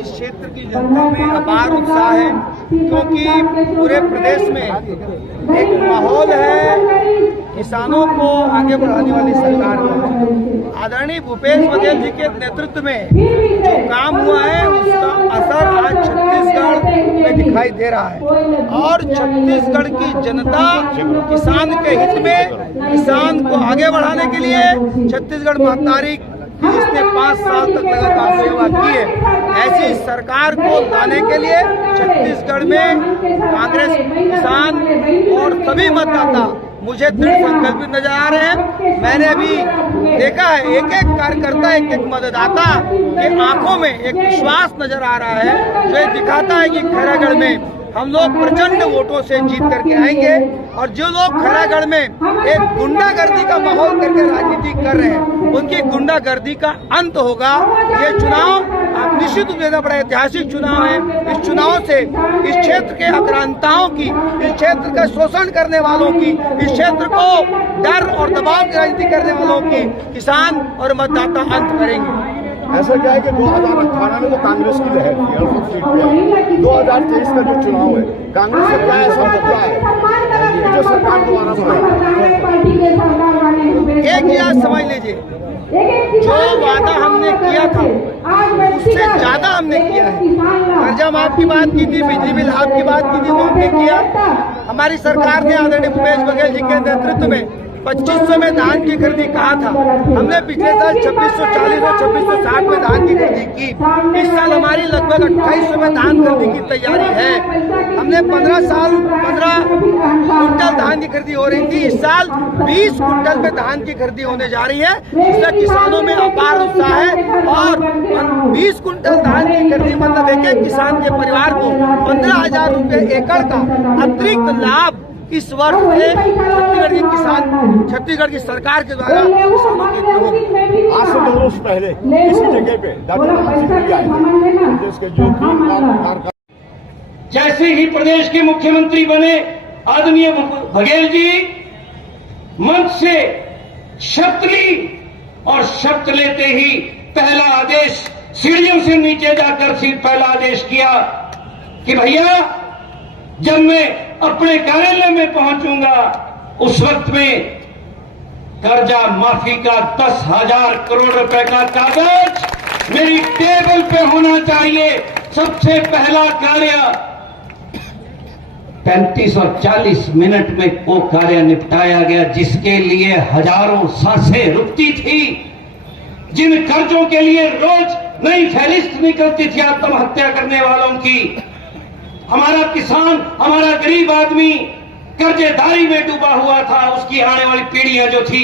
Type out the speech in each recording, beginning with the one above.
क्षेत्र की जनता में अपार उत्साह है, क्योंकि पूरे प्रदेश में एक माहौल है किसानों को आगे बढ़ाने वाली सरकार में। आदरणीय भूपेश बघेल जी के नेतृत्व में जो काम हुआ है उसका असर आज छत्तीसगढ़ में दिखाई दे रहा है, और छत्तीसगढ़ की जनता किसान के हित में, किसान को आगे बढ़ाने के लिए छत्तीसगढ़ महतारी जिसने 5 साल तक लगातार सेवा की है, ऐसी सरकार को लाने के लिए छत्तीसगढ़ में कांग्रेस, किसान और सभी मतदाता मुझे दृढ़ संकल्पित नजर आ रहे हैं। मैंने अभी देखा है एक एक कार्यकर्ता, एक एक मतदाता के आंखों में एक विश्वास नजर आ रहा है, जो ये दिखाता है कि खैरागढ़ में हम लोग प्रचंड वोटों से जीत करके आएंगे। और जो लोग खैरागढ़ में एक गुंडागर्दी का माहौल करके राजनीति कर रहे हैं, उनकी गुंडागर्दी का अंत होगा। ये चुनाव आप निश्चित रूप से बड़ा ऐतिहासिक चुनाव है। इस चुनाव से इस क्षेत्र के आक्रांताओं की, इस क्षेत्र का शोषण करने वालों की, इस क्षेत्र को डर और दबाव की राजनीति करने वालों की किसान और मतदाता अंत करेंगे। ऐसा क्या है कि 2018 में तो कांग्रेस की लहर थी और सब सीट पे 2023 का जो चुनाव है, कांग्रेस से क्या ऐसा बदला है जो सरकार द्वारा एक याद समझ लीजिए, जो वादा हमने किया था उससे ज्यादा हमने किया है। कर्जा माफ की बात की थी, बिजली बिल हाफ की बात की थी, वो हमने किया। हमारी सरकार ने आदरणीय भूपेश बघेल जी के नेतृत्व में 2500 में धान की खरीदी कहा था, हमने पिछले साल 2640 और 2660 में धान की खरीदी की। इस साल हमारी लगभग 2800 में धान खरीदी की तैयारी है। हमने 15 कुंटल धान की खरीदी हो रही थी, इस साल 20 कुंटल में धान की खरीदी होने जा रही है, जिससे किसानों में अपार उत्साह है। और 20 कुंटल धान की खरीदी मतलब एक किसान के परिवार को 15,000 रुपये एकड़ का अतिरिक्त लाभ इस वर्ष से छत्तीसगढ़ के किसान, छत्तीसगढ़ की सरकार के द्वारा किसानों के होगी। आज से 2 वर्ष पहले इसी जगह पे डॉक्टर रमन सिंह जी आए थे, प्रदेश के जो 3 लाख। जैसे ही प्रदेश के मुख्यमंत्री बने आदरणीय बघेल जी मंच से शपथ ली, और शपथ लेते ही पहला आदेश सीढ़ियों से नीचे जाकर पहला आदेश किया कि भैया जब मैं अपने कार्यालय में पहुंचूंगा उस वक्त में कर्जा माफी का 10,000 करोड़ रुपए का कागज मेरी टेबल पे होना चाहिए। सबसे पहला कार्य 35 और 40 मिनट में वो कार्य निपटाया गया, जिसके लिए हजारों सांसें रुकती थी, जिन कर्जों के लिए रोज नई फहरिस्त निकलती थी आत्महत्या करने वालों की। हमारा किसान, हमारा गरीब आदमी कर्जेदारी में डूबा हुआ था, उसकी आने वाली पीढ़ियां जो थी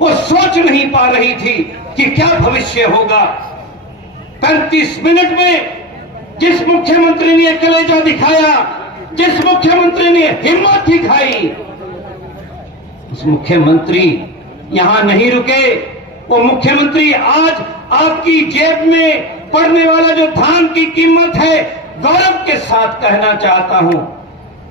वो सोच नहीं पा रही थी कि क्या भविष्य होगा। 35 मिनट में जिस मुख्यमंत्री ने कलेजा दिखाया, जिस मुख्यमंत्री ने हिम्मत दिखाई, उस मुख्यमंत्री यहां नहीं रुके। वो मुख्यमंत्री आज आपकी जेब में पड़ने वाला जो धान की कीमत है, गौरव के साथ कहना चाहता हूं,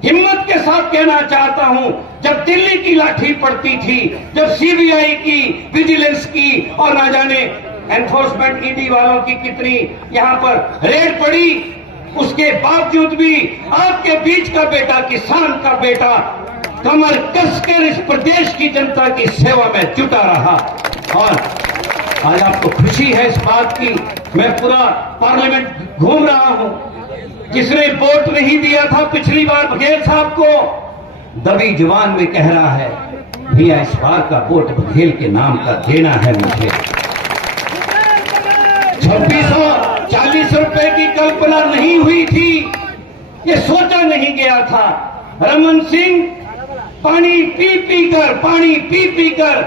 हिम्मत के साथ कहना चाहता हूं, जब दिल्ली की लाठी पड़ती थी, जब सीबीआई की, विजिलेंस की और ना जाने एनफोर्समेंट ईडी वालों की कितनी यहां पर रेड पड़ी, उसके बावजूद भी आपके बीच का बेटा, किसान का बेटा कमर कसकर इस प्रदेश की जनता की सेवा में जुटा रहा। और आज आपको खुशी है इस बात की, मैं पूरा पार्लियामेंट घूम रहा हूं, जिसने वोट नहीं दिया था पिछली बार बघेल साहब को, दबी जुबान में कह रहा है भैया इस बार का वोट बघेल के नाम का देना है मुझे। 2640 रुपए की कल्पना नहीं हुई थी, ये सोचा नहीं गया था। रमन सिंह पानी पी पी कर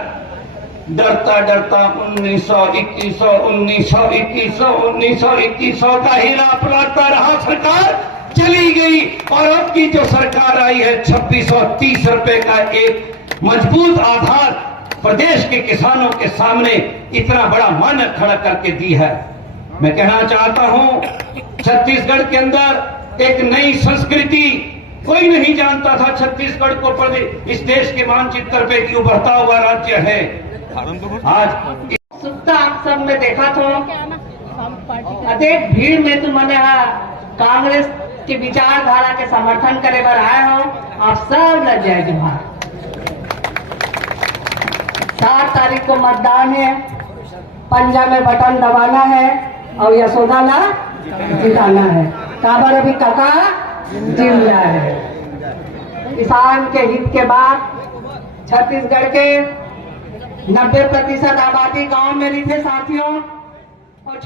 डरता डरता 1900 का हीरा पलाटता रहा। सरकार चली गई और अब की जो सरकार आई है 2630 रुपए का एक मजबूत आधार प्रदेश के किसानों के सामने इतना बड़ा मानक खड़ा करके दी है। मैं कहना चाहता हूं छत्तीसगढ़ के अंदर एक नई संस्कृति, कोई नहीं जानता था छत्तीसगढ़ को इस देश के मानचित्र पे उभरता हुआ राज्य है। आज सुखता आप सब में देखा तो अधिक भीड़ में तुमने कांग्रेस की विचारधारा के समर्थन करे बर आए हो। आप सब लग जाए जुहार। 7 तारीख को मतदान है, पंजा में बटन दबाना है और यशोदा ला जिताना है। काबर अभी काका जिम रहा है। किसान के हित के बाद छत्तीसगढ़ के 90% आबादी गांव में रहते साथियों और